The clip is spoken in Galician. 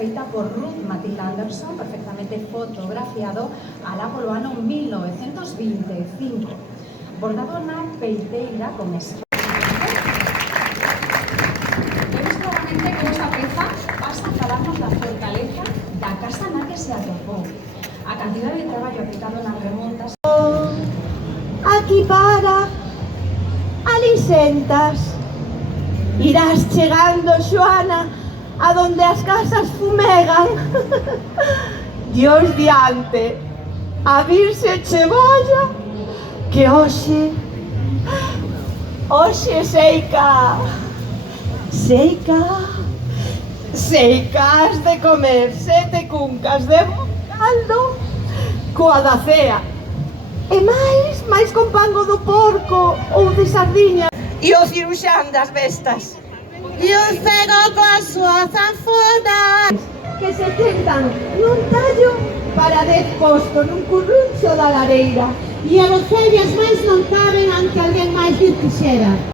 feita por Ruth Matilda Anderson, perfectamente fotografiado alá polo ano 1925, bordado na peiteira con esfera. Vemos claramente como esta peza basta falarnos da fortaleza da casa na que se atopou, a cantidad de traballo aplicado nas remontas. Aquí para, ali sentas. Irás chegando, Xoana, a donde as casas fumegan. Dios diante, a Virxe che bolla, que hoxe seica has de comer 7 cuncas de caldo coa da cea. E máis con pango do porco ou de sardiña. E o ciruxán das bestas. E o cego coa súa zanfona. Que se tentan nun tallo para 10 postos nun curruncho da lareira. E a vocellas máis non caben ante alguén máis que quixera.